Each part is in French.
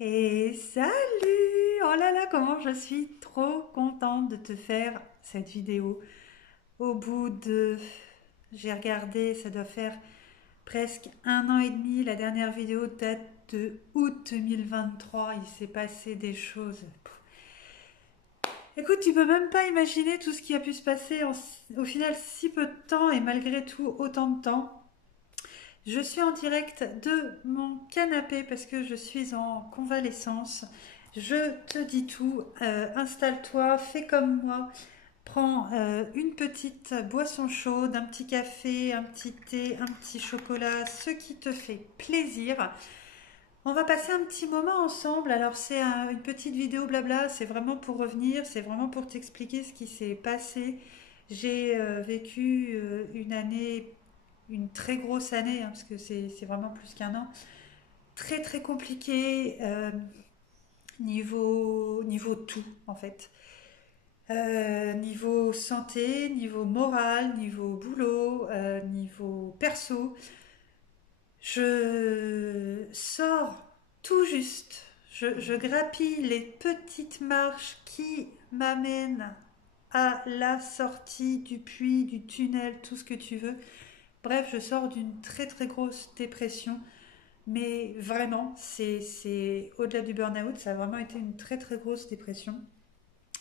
Et salut! Oh là là, comment je suis trop contente de te faire cette vidéo. Au bout de... J'ai regardé, ça doit faire presque 1 an et demi. La dernière vidéo date de août 2023. Il s'est passé des choses. Écoute, tu peux même pas imaginer tout ce qui a pu se passer au final si peu de temps et malgré tout autant de temps. Je suis en direct de mon canapé parce que je suis en convalescence. Je te dis tout, installe-toi, fais comme moi, prends une petite boisson chaude, un petit café, un petit thé, un petit chocolat, ce qui te fait plaisir. On va passer un petit moment ensemble. Alors c'est une petite vidéo blabla, c'est vraiment pour revenir, c'est vraiment pour t'expliquer ce qui s'est passé. J'ai vécu une année, une très grosse année, hein, parce que c'est vraiment plus qu'un an, très très compliquée, niveau tout en fait. Niveau santé, niveau moral, niveau boulot, niveau perso. Je sors tout juste. Je grappille les petites marches qui m'amènent à la sortie du puits, du tunnel, tout ce que tu veux. Bref, je sors d'une très très grosse dépression. Mais vraiment, c'est au-delà du burn-out, ça a vraiment été une très très grosse dépression.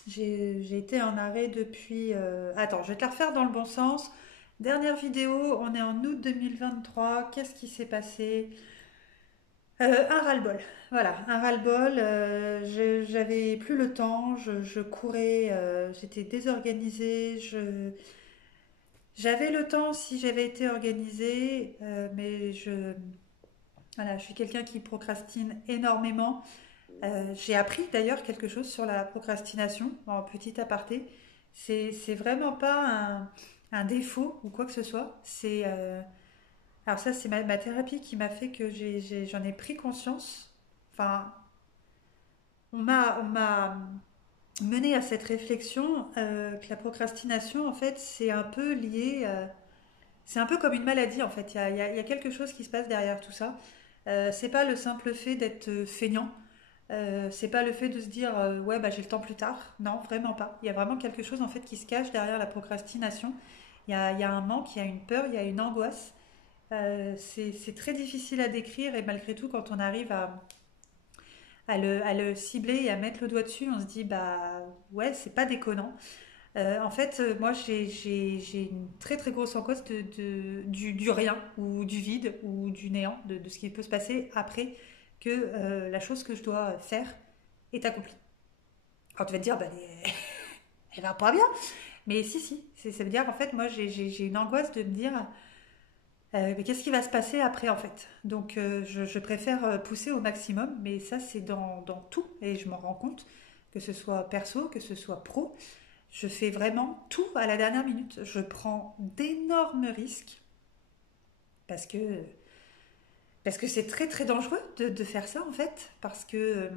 J'ai été en arrêt depuis... Attends, je vais te la refaire dans le bon sens. Dernière vidéo, on est en août 2023. Qu'est-ce qui s'est passé? Un ras-le-bol. Voilà, un ras-le-bol. J'avais plus le temps, je courais, j'étais désorganisée. J'avais le temps si j'avais été organisée, mais voilà, je suis quelqu'un qui procrastine énormément. J'ai appris d'ailleurs quelque chose sur la procrastination, en petit aparté. C'est vraiment pas un défaut ou quoi que ce soit. Alors ça, c'est ma thérapie qui m'a fait que j'en ai pris conscience. Enfin, on m'a mené à cette réflexion que la procrastination, en fait, c'est un peu lié, c'est un peu comme une maladie, en fait. Il y a quelque chose qui se passe derrière tout ça. C'est pas le simple fait d'être feignant. C'est pas le fait de se dire ouais bah j'ai le temps plus tard. Non, vraiment pas. Il y a vraiment quelque chose en fait qui se cache derrière la procrastination. Il y a un manque, il y a une peur, il y a une angoisse. C'est très difficile à décrire et malgré tout quand on arrive à le cibler et à mettre le doigt dessus, on se dit bah ouais c'est pas déconnant. En fait, moi j'ai une très très grosse angoisse du rien ou du vide ou du néant, de ce qui peut se passer après que la chose que je dois faire est accomplie. Alors tu vas te dire, bah, elle va pas bien. Mais si, si, ça veut dire qu'en fait, moi j'ai une angoisse de me dire, mais qu'est-ce qui va se passer après en fait. Donc je préfère pousser au maximum, mais ça c'est dans tout et je m'en rends compte, que ce soit perso, que ce soit pro. Je fais vraiment tout à la dernière minute. Je prends d'énormes risques parce que parce que c'est très très dangereux de faire ça en fait. Parce que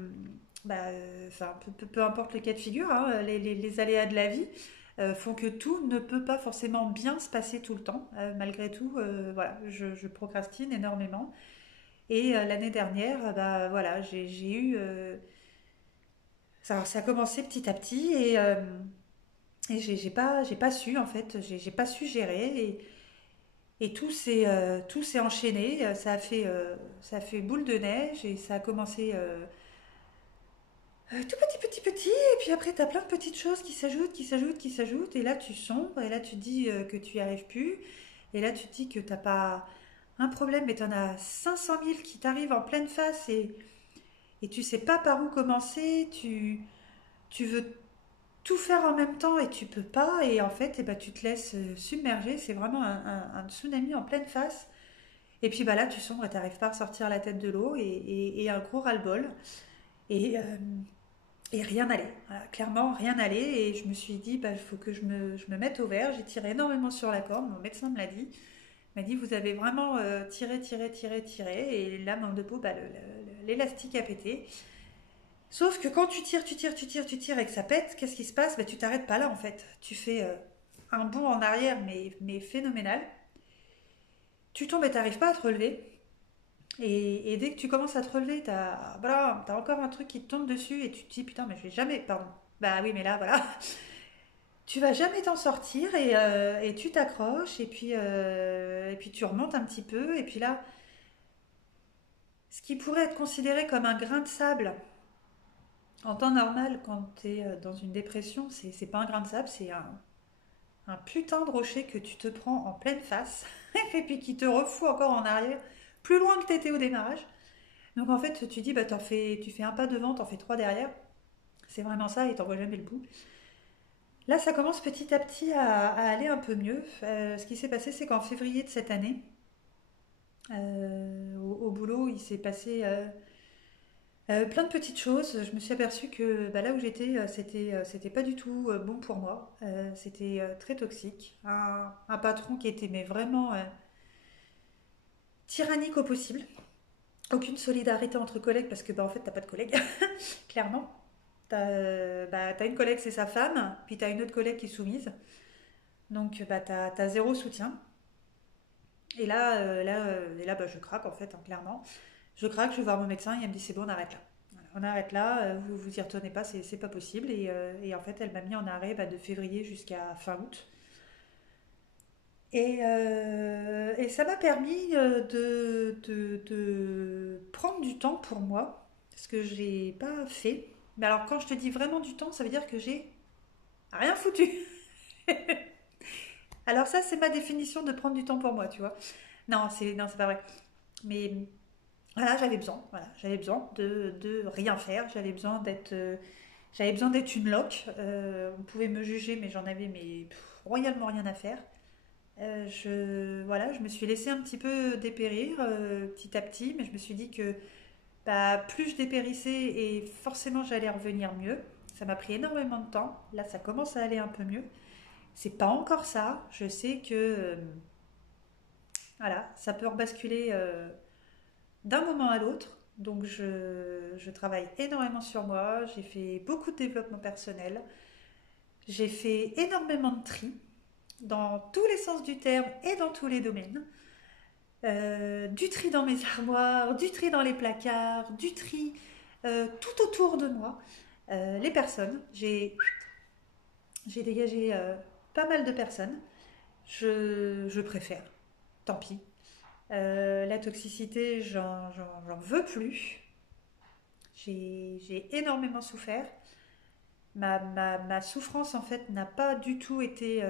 enfin, peu importe le cas de figure, hein, les aléas de la vie font que tout ne peut pas forcément bien se passer tout le temps. Malgré tout, voilà, je procrastine énormément. Et l'année dernière, bah, voilà, j'ai eu... ça a commencé petit à petit et j'ai pas su en fait, j'ai pas su gérer et tout s'est enchaîné, ça a fait boule de neige et ça a commencé tout petit, petit, petit, et puis après t'as plein de petites choses qui s'ajoutent, qui s'ajoutent, qui s'ajoutent, et là tu sombres, et là tu te dis que tu y arrives plus, et là tu te dis que t'as pas un problème, mais t'en as 500 000 qui t'arrivent en pleine face et tu sais pas par où commencer, tu veux tout faire en même temps et tu peux pas, et en fait, eh ben, tu te laisses submerger. C'est vraiment un tsunami en pleine face. Et puis bah là, tu sombres et t'arrives pas à sortir la tête de l'eau et un gros ras-le-bol. Et, euh, et rien n'allait. Voilà, clairement, rien n'allait. Et je me suis dit, bah, il faut que je me mette au vert. J'ai tiré énormément sur la corde. Mon médecin me l'a dit. Il m'a dit, vous avez vraiment tiré, tiré, tiré, tiré. Et là, manque de peau, bah, l'élastique a pété. Sauf que quand tu tires, tu tires, tu tires, tu tires et que ça pète, qu'est-ce qui se passe? Bah, tu t'arrêtes pas là en fait. Tu fais un bond en arrière mais phénoménal. Tu tombes et t'arrives pas à te relever. Et dès que tu commences à te relever, voilà, t'as encore un truc qui te tombe dessus et tu te dis putain, mais je vais jamais, pardon. Bah oui, mais là, voilà, tu vas jamais t'en sortir et tu t'accroches et puis tu remontes un petit peu. Et puis là, ce qui pourrait être considéré comme un grain de sable en temps normal quand tu es dans une dépression, c'est pas un grain de sable, c'est un putain de rocher que tu te prends en pleine face et puis qui te refout encore en arrière, plus loin que tu étais au démarrage. Donc en fait, tu dis, bah, tu fais un pas devant, t'en fais trois derrière. C'est vraiment ça et t'en vois jamais le bout. Là, ça commence petit à petit à aller un peu mieux. Ce qui s'est passé, c'est qu'en février de cette année, au boulot, il s'est passé plein de petites choses. Je me suis aperçue que bah, là où j'étais, c'était pas du tout bon pour moi. C'était très toxique. Un patron qui était mais vraiment tyrannique au possible. Aucune solidarité entre collègues parce que bah, en fait, t'as pas de collègues, clairement. T'as une collègue, c'est sa femme, puis t'as une autre collègue qui est soumise. Donc bah, t'as zéro soutien. Et là bah, je craque en fait, hein, clairement. Je craque, je vais voir mon médecin et elle me dit c'est bon, on arrête là. Voilà, on arrête là, vous vous y retournez pas, c'est pas possible. Et en fait, elle m'a mis en arrêt bah, de février jusqu'à fin août. Et ça m'a permis de prendre du temps pour moi, ce que j'ai pas fait. Mais alors, quand je te dis vraiment du temps, ça veut dire que j'ai rien foutu. Alors ça, c'est ma définition de prendre du temps pour moi, tu vois. Non, c'est pas vrai. Mais voilà, j'avais besoin. Voilà, j'avais besoin de rien faire. J'avais besoin d'être une loque. On pouvait me juger, mais j'en avais royalement rien à faire. Voilà, je me suis laissée un petit peu dépérir petit à petit, mais je me suis dit que bah, plus je dépérissais et forcément j'allais revenir mieux. Ça m'a pris énormément de temps. Là, ça commence à aller un peu mieux. C'est pas encore ça. Je sais que voilà, ça peut rebasculer d'un moment à l'autre. Donc je travaille énormément sur moi. J'ai fait beaucoup de développement personnel. J'ai fait énormément de tri dans tous les sens du terme et dans tous les domaines. Du tri dans mes armoires, du tri dans les placards, du tri tout autour de moi. Les personnes, j'ai dégagé pas mal de personnes. Je préfère, tant pis. La toxicité, j'en veux plus. J'ai énormément souffert. Ma souffrance, en fait, n'a pas du tout été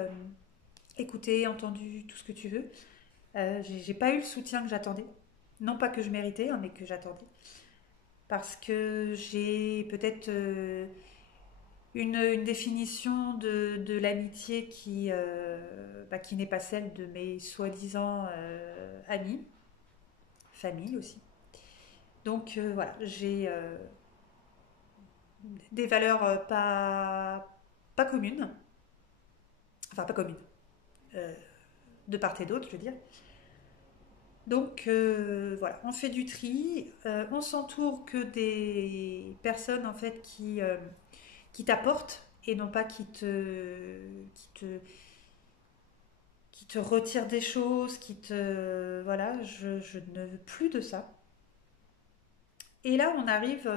écoutée, entendue, tout ce que tu veux. J'ai pas eu le soutien que j'attendais. Non pas que je méritais, hein, mais que j'attendais. Parce que j'ai peut-être une définition de l'amitié qui n'est pas celle de mes soi-disant amis, famille aussi. Donc voilà, j'ai des valeurs pas communes, enfin pas communes, euh, de part et d'autre, je veux dire. Donc voilà, on fait du tri, on s'entoure que des personnes en fait qui t'apportent et non pas qui te retirent des choses, voilà, je ne veux plus de ça. Et là, on arrive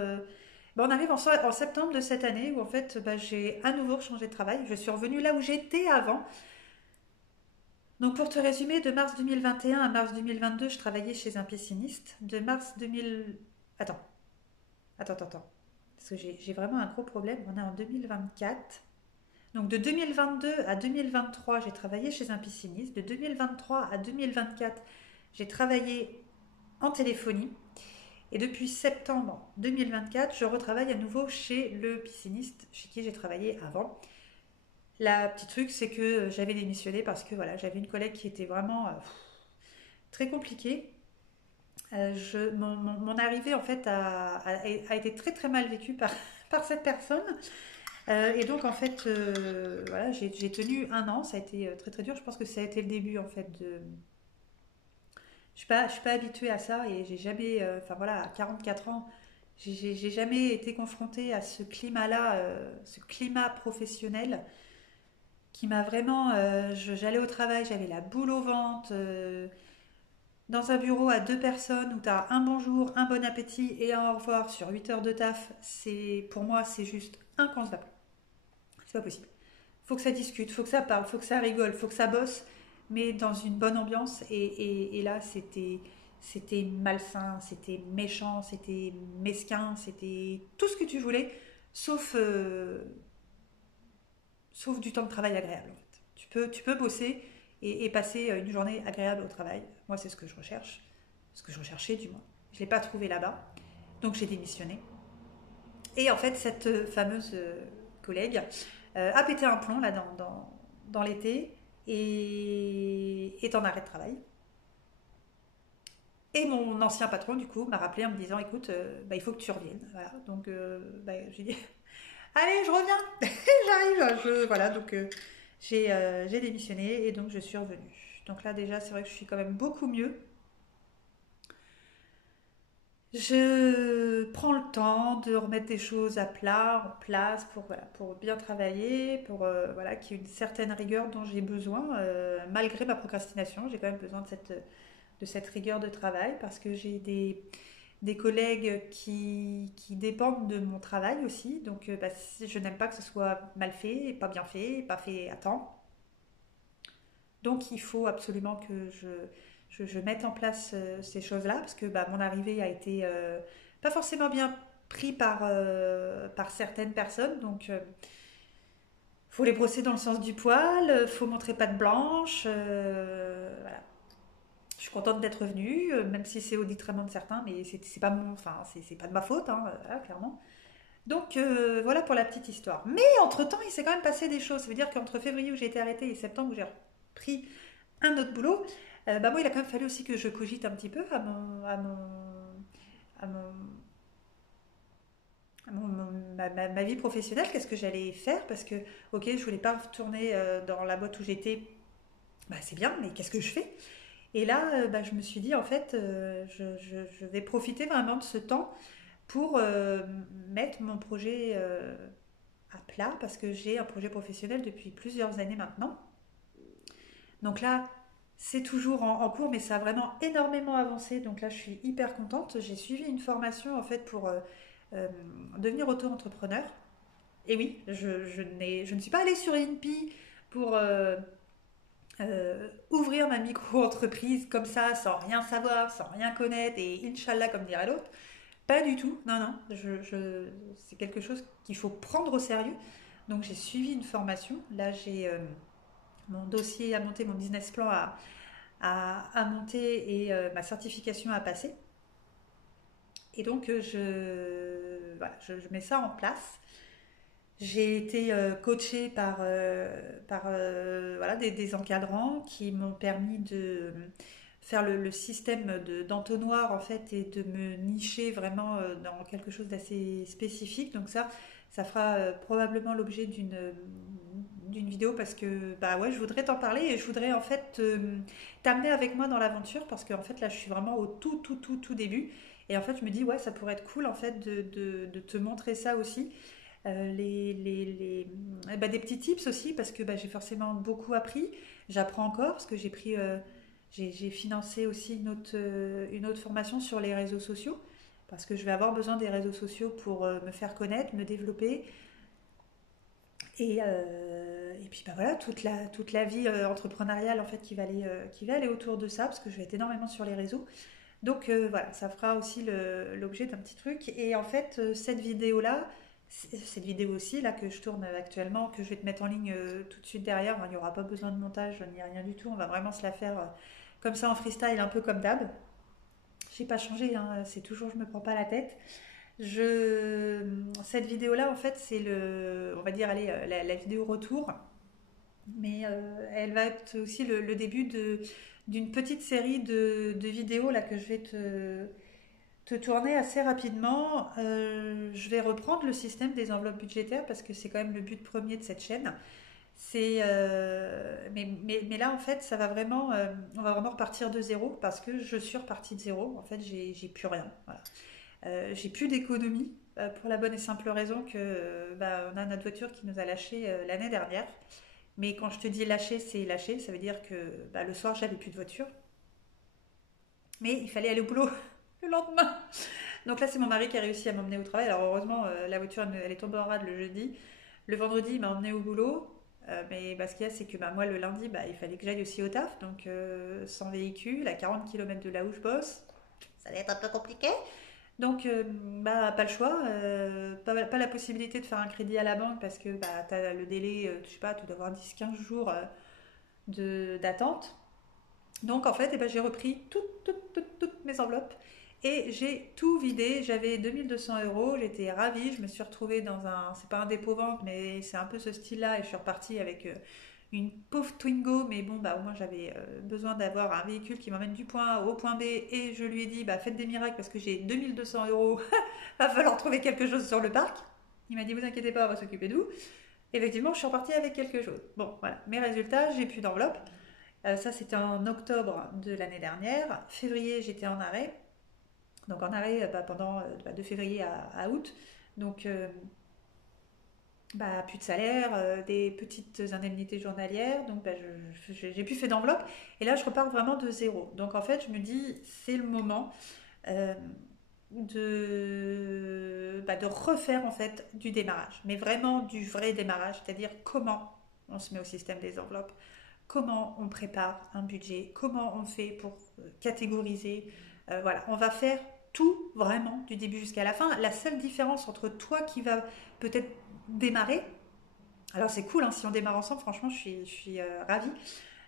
en septembre de cette année où en fait, bah, j'ai à nouveau changé de travail. Je suis revenue là où j'étais avant. Donc pour te résumer, de mars 2021 à mars 2022, je travaillais chez un pisciniste. De mars 2000... Attends, attends. Parce que j'ai vraiment un gros problème. On est en 2024. Donc de 2022 à 2023, j'ai travaillé chez un pisciniste. De 2023 à 2024, j'ai travaillé en téléphonie. Et depuis septembre 2024, je retravaille à nouveau chez le pisciniste chez qui j'ai travaillé avant. La petite truc, c'est que j'avais démissionné parce que voilà, j'avais une collègue qui était vraiment très compliquée. Mon arrivée en fait a été très très mal vécue par, par cette personne. Et donc en fait, voilà, j'ai tenu un an, ça a été très très dur. Je pense que ça a été le début en fait de. Je suis pas habituée à ça et j'ai jamais, enfin voilà, à 44 ans, j'ai jamais été confrontée à ce climat-là, ce climat professionnel qui m'a vraiment. J'allais au travail, j'avais la boule au ventre. Dans un bureau à deux personnes où tu as un bonjour, un bon appétit et un au revoir sur 8 heures de taf, pour moi, c'est juste inconcevable. C'est pas possible. Faut que ça discute, faut que ça parle, faut que ça rigole, faut que ça bosse, mais dans une bonne ambiance. Et là, c'était malsain, c'était méchant, c'était mesquin, c'était tout ce que tu voulais, sauf, sauf du temps de travail agréable. En fait. Tu peux bosser et passer une journée agréable au travail. Moi, c'est ce que je recherche, ce que je recherchais du moins. Je ne l'ai pas trouvé là-bas, donc j'ai démissionné. Et en fait, cette fameuse collègue a pété un plomb là dans l'été et est en arrêt de travail. Et mon ancien patron, du coup, m'a rappelé en me disant, écoute, bah, il faut que tu reviennes. Voilà. Donc, bah, j'ai dit, allez, je reviens. J'arrive. Voilà, donc j'ai démissionné et donc je suis revenue. Donc là, déjà, c'est vrai que je suis quand même beaucoup mieux. Je prends le temps de remettre des choses à plat, en place, pour, voilà, pour bien travailler, pour voilà, qu'il y ait une certaine rigueur dont j'ai besoin, malgré ma procrastination. J'ai quand même besoin de cette rigueur de travail parce que j'ai des collègues qui dépendent de mon travail aussi. Donc, bah, je n'aime pas que ce soit mal fait, pas bien fait, pas fait à temps. Donc, il faut absolument que je mette en place ces choses-là parce que bah, mon arrivée a été pas forcément bien pris par certaines personnes. Donc, faut les brosser dans le sens du poil, faut montrer patte blanche. Voilà. Je suis contente d'être revenue, même si c'est au détriment de certains, mais c'est pas enfin, c'est pas de ma faute, hein, voilà, clairement. Donc voilà pour la petite histoire. Mais entre-temps, il s'est quand même passé des choses. Ça veut dire qu'entre février où j'ai été arrêtée et septembre où j'ai repris un autre boulot, bah moi il a quand même fallu aussi que je cogite un petit peu à mon, ma vie professionnelle, qu'est-ce que j'allais faire parce que ok je voulais pas retourner dans la boîte où j'étais, bah c'est bien mais qu'est-ce que je fais? Et là bah, je me suis dit en fait je vais profiter vraiment de ce temps pour mettre mon projet à plat parce que j'ai un projet professionnel depuis plusieurs années maintenant. Donc là, c'est toujours en cours, mais ça a vraiment énormément avancé. Donc là, je suis hyper contente. J'ai suivi une formation en fait pour euh, devenir auto-entrepreneur. Et oui, je ne suis pas allée sur INPI pour ouvrir ma micro-entreprise comme ça, sans rien savoir, sans rien connaître, et Inch'Allah, comme dirait l'autre. Pas du tout, non, non. C'est quelque chose qu'il faut prendre au sérieux. Donc j'ai suivi une formation. Là, j'ai mon dossier à monter, mon business plan à monter et ma certification à passer. Et donc, voilà, je mets ça en place. J'ai été coachée par voilà, des encadrants qui m'ont permis de faire le système d'entonnoir en fait et de me nicher vraiment dans quelque chose d'assez spécifique. Donc ça fera probablement l'objet d'une vidéo parce que bah ouais, je voudrais t'en parler et je voudrais en fait t'amener avec moi dans l'aventure parce qu'en fait là je suis vraiment au tout début et en fait je me dis ouais ça pourrait être cool en fait de te montrer ça aussi. Bah, des petits tips aussi parce que bah, j'ai forcément beaucoup appris. J'apprends encore parce que j'ai financé aussi une autre formation sur les réseaux sociaux parce que je vais avoir besoin des réseaux sociaux pour me faire connaître, me développer et puis bah voilà toute la vie entrepreneuriale en fait qui va aller autour de ça parce que je vais être énormément sur les réseaux. Donc voilà, ça fera aussi l'objet d'un petit truc. Et en fait, cette vidéo aussi là que je tourne actuellement, que je vais te mettre en ligne tout de suite derrière, hein, il n'y aura pas besoin de montage ni rien du tout. On va vraiment se la faire comme ça en freestyle, un peu comme d'hab. J'ai pas changé, hein, c'est toujours je me prends pas la tête. Cette vidéo-là, en fait, c'est on va dire, allez, la vidéo retour, mais elle va être aussi le début d'une petite série de vidéos là que je vais te tourner assez rapidement. Je vais reprendre le système des enveloppes budgétaires parce que c'est quand même le but premier de cette chaîne. Mais là, en fait, on va vraiment repartir de zéro parce que je suis repartie de zéro. En fait, j'ai plus rien. Voilà. J'ai plus d'économie pour la bonne et simple raison que bah, on a notre voiture qui nous a lâché l'année dernière. Mais quand je te dis lâcher, c'est lâcher. Ça veut dire que bah, le soir, j'avais plus de voiture. Mais il fallait aller au boulot le lendemain. Donc là, c'est mon mari qui a réussi à m'emmener au travail. Alors heureusement, la voiture, elle est tombée en rade le jeudi. Le vendredi, il m'a emmené au boulot. Mais bah, ce qu'il y a, c'est que bah, moi, le lundi, bah, il fallait que j'aille aussi au taf. Donc sans véhicule, à 40 kilomètres de là où je bosse, ça allait être un peu compliqué. Donc, bah, pas le choix, pas la possibilité de faire un crédit à la banque parce que bah, tu as le délai, je sais pas, tu dois avoir 10-15 jours d'attente. Donc, en fait, eh ben, j'ai repris toutes mes enveloppes et j'ai tout vidé. J'avais 2200 euros, j'étais ravie. Je me suis retrouvée dans un, c'est pas un dépôt-vente, mais c'est un peu ce style-là et je suis repartie avec une pauvre Twingo, mais bon, bah, au moins j'avais besoin d'avoir un véhicule qui m'emmène du point A au point B et je lui ai dit, bah, faites des miracles parce que j'ai 2200 euros, va falloir trouver quelque chose sur le parc. Il m'a dit, vous inquiétez pas, on va s'occuper de vous. Effectivement, je suis repartie avec quelque chose. Bon, voilà, mes résultats, j'ai plus d'enveloppe. Ça, c'était en octobre de l'année dernière. Février, j'étais en arrêt. Donc en arrêt bah, pendant de février à août. Donc bah, plus de salaire, des petites indemnités journalières, donc bah, j'ai plus fait d'enveloppe. Et là, je repars vraiment de zéro. Donc en fait, je me dis, c'est le moment euh, de refaire en fait du démarrage, mais vraiment du vrai démarrage, c'est-à-dire comment on se met au système des enveloppes, comment on prépare un budget, comment on fait pour catégoriser. Voilà, on va faire tout vraiment du début jusqu'à la fin. La seule différence entre toi qui va peut-être démarrer, alors c'est cool, hein, si on démarre ensemble, franchement, je suis ravie.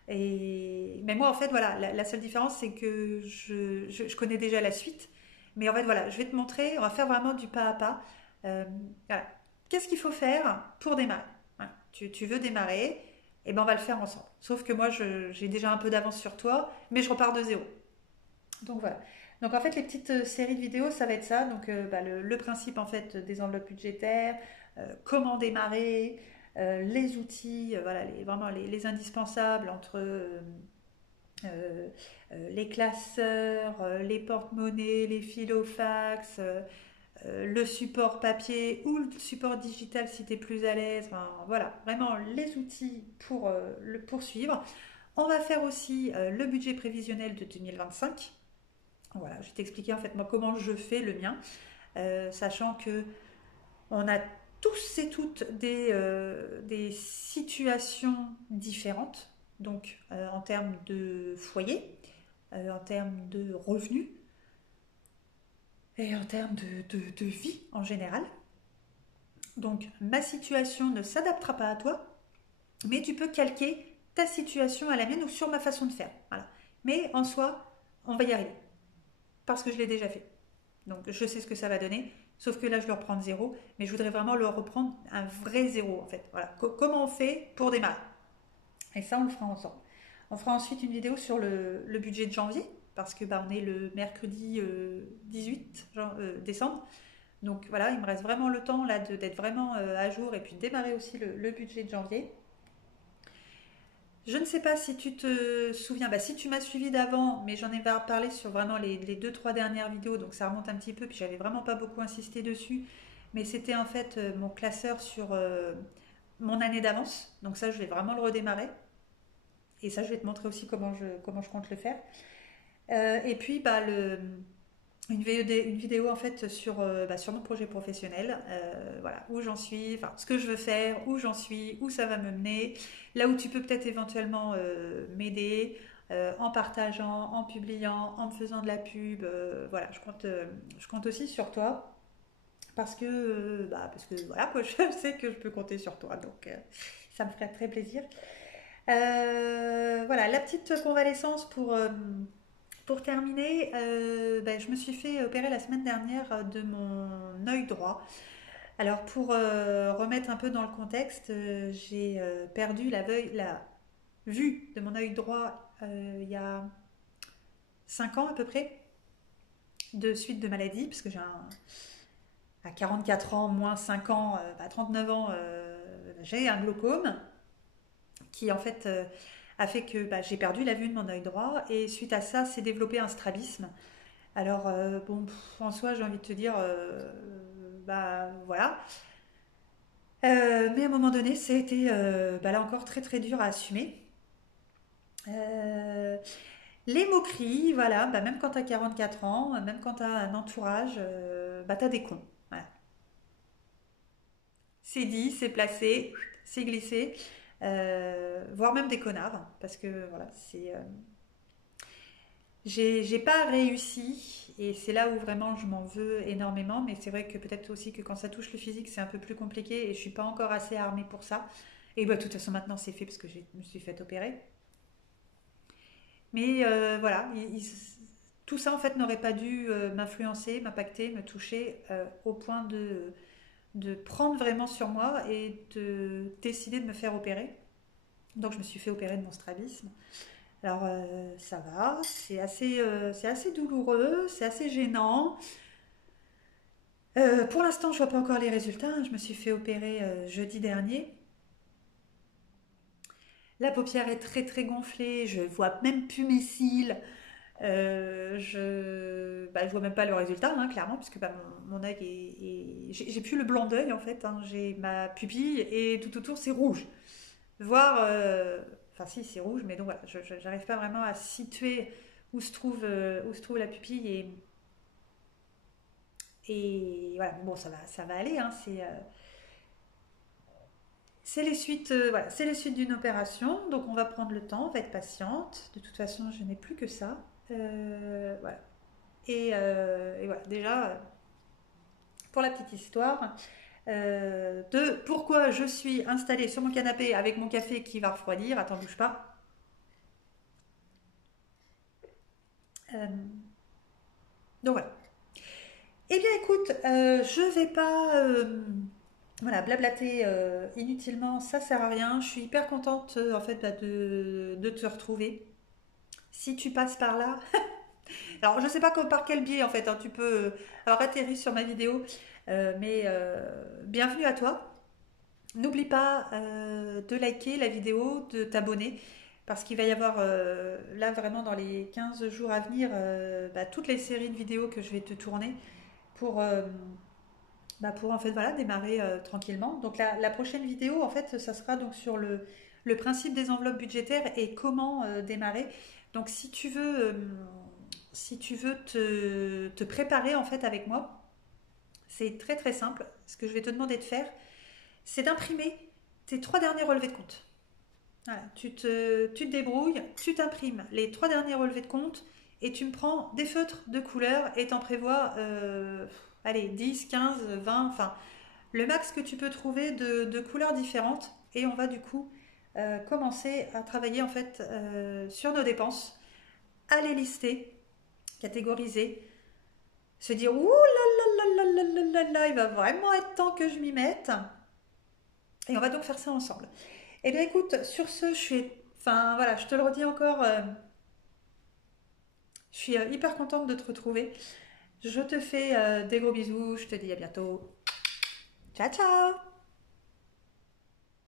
Mais moi, en fait, voilà, la seule différence, c'est que je connais déjà la suite. Mais en fait, voilà, je vais te montrer, on va faire vraiment du pas à pas. Euh, voilà. Qu'est-ce qu'il faut faire pour démarrer? Voilà. Tu veux démarrer, et ben on va le faire ensemble. Sauf que moi, j'ai déjà un peu d'avance sur toi, mais je repars de zéro. Donc voilà. Donc en fait, les petites séries de vidéos, ça va être ça. Donc bah, le principe en fait des enveloppes budgétaires, comment démarrer, les outils, voilà, vraiment les indispensables entre euh, les classeurs, les porte-monnaies, les filofax, le support papier ou le support digital si tu es plus à l'aise. Enfin, voilà, vraiment les outils pour le poursuivre. On va faire aussi le budget prévisionnel de 2025. Voilà, je vais t'expliquer en fait moi comment je fais le mien, sachant que on a tous et toutes des situations différentes, donc en termes de foyer, en termes de revenus et en termes de vie en général. Donc ma situation ne s'adaptera pas à toi, mais tu peux calquer ta situation à la mienne ou sur ma façon de faire. Voilà. Mais en soi, on va y arriver parce que je l'ai déjà fait. Donc je sais ce que ça va donner, sauf que là je le reprends de zéro, mais je voudrais vraiment le reprendre un vrai zéro en fait. Voilà. Comment on fait pour démarrer? Et ça on le fera ensemble. On fera ensuite une vidéo sur le budget de janvier, parce que bah, on est le mercredi 18 décembre. Donc voilà, il me reste vraiment le temps là d'être vraiment à jour et puis de démarrer aussi le budget de janvier. Je ne sais pas si tu te souviens, bah, si tu m'as suivi d'avant, mais j'en ai parlé sur vraiment les deux, trois dernières vidéos, donc ça remonte un petit peu, puis j'avais vraiment pas beaucoup insisté dessus. Mais c'était en fait mon classeur sur mon année d'avance. Donc ça, je vais vraiment le redémarrer. Et ça, je vais te montrer aussi comment je compte le faire. Et puis, bah, une vidéo en fait sur mon projet professionnel, voilà, où j'en suis, enfin ce que je veux faire, où j'en suis, où ça va me mener, là où tu peux peut-être éventuellement m'aider en partageant, en publiant, en me faisant de la pub, voilà, je compte aussi sur toi parce que voilà quoi, je sais que je peux compter sur toi, donc ça me ferait très plaisir. Voilà, la petite convalescence pour terminer, ben, je me suis fait opérer la semaine dernière de mon œil droit. Alors pour remettre un peu dans le contexte, j'ai perdu la vue de mon œil droit il y a 5 ans à peu près, de suite de maladie, parce que à 44 ans, moins 5 ans, à 39 ans, j'ai un glaucome qui en fait a fait que bah, j'ai perdu la vue de mon œil droit et suite à ça, s'est développé un strabisme. Alors, bon, en soi, j'ai envie de te dire, bah voilà. Mais à un moment donné, ça a été, bah, là encore, très très dur à assumer. Euh, Les moqueries, voilà, bah, même quand tu as 44 ans, même quand tu as un entourage, bah, tu as des cons. Voilà. C'est dit, c'est placé, c'est glissé, voire même des connards, parce que voilà, j'ai pas réussi, et c'est là où vraiment je m'en veux énormément, mais c'est vrai que peut-être aussi que quand ça touche le physique, c'est un peu plus compliqué, et je suis pas encore assez armée pour ça. Et bah, de toute façon, maintenant, c'est fait parce que je me suis fait opérer. Mais voilà, tout ça en fait n'aurait pas dû m'influencer, m'impacter, me toucher au point de prendre vraiment sur moi et de décider de me faire opérer. Donc je me suis fait opérer de mon strabisme. Alors ça va, c'est assez douloureux, c'est assez gênant. Pour l'instant, je vois pas encore les résultats, hein. Je me suis fait opérer jeudi dernier. La paupière est très très gonflée, je vois même plus mes cils. Je vois même pas le résultat, hein, clairement, puisque bah, mon œil j'ai plus le blanc d'œil en fait, hein. J'ai ma pupille et tout autour c'est rouge. Voir, enfin si c'est rouge, mais donc voilà, j'arrive pas vraiment à situer où se trouve la pupille et voilà, bon ça va aller, hein, c'est les suites, voilà, c'est les suites d'une opération, donc on va prendre le temps, on va être patiente. De toute façon, je n'ai plus que ça. Voilà. Et voilà, déjà, pour la petite histoire, de pourquoi je suis installée sur mon canapé avec mon café qui va refroidir. Attends, bouge pas. Euh, donc voilà. Eh bien, écoute, je vais pas voilà, blablater inutilement, ça sert à rien. Je suis hyper contente en fait bah, de te retrouver. Si tu passes par là, alors je sais pas par quel biais en fait, hein, tu peux avoir atterri sur ma vidéo, mais bienvenue à toi. N'oublie pas de liker la vidéo, de t'abonner, parce qu'il va y avoir là vraiment dans les 15 jours à venir bah, toutes les séries de vidéos que je vais te tourner pour, pour en fait voilà, démarrer tranquillement. Donc la prochaine vidéo en fait ça sera donc sur le principe des enveloppes budgétaires et comment démarrer. Donc si tu veux te préparer en fait avec moi, c'est très très simple. Ce que je vais te demander de faire, c'est d'imprimer tes 3 derniers relevés de compte. Voilà, tu te débrouilles, tu t'imprimes les 3 derniers relevés de compte et tu me prends des feutres de couleur et t'en prévois, allez, 10, 15, 20, enfin, le max que tu peux trouver de couleurs différentes. Et on va du coup commencer à travailler en fait sur nos dépenses, à les lister, catégoriser, se dire ouh là là là là là là là là, il va vraiment être temps que je m'y mette. Et on va donc faire ça ensemble. Eh bien écoute, sur ce, enfin voilà, je te le redis encore, je suis hyper contente de te retrouver. Je te fais des gros bisous, je te dis à bientôt. Ciao ciao!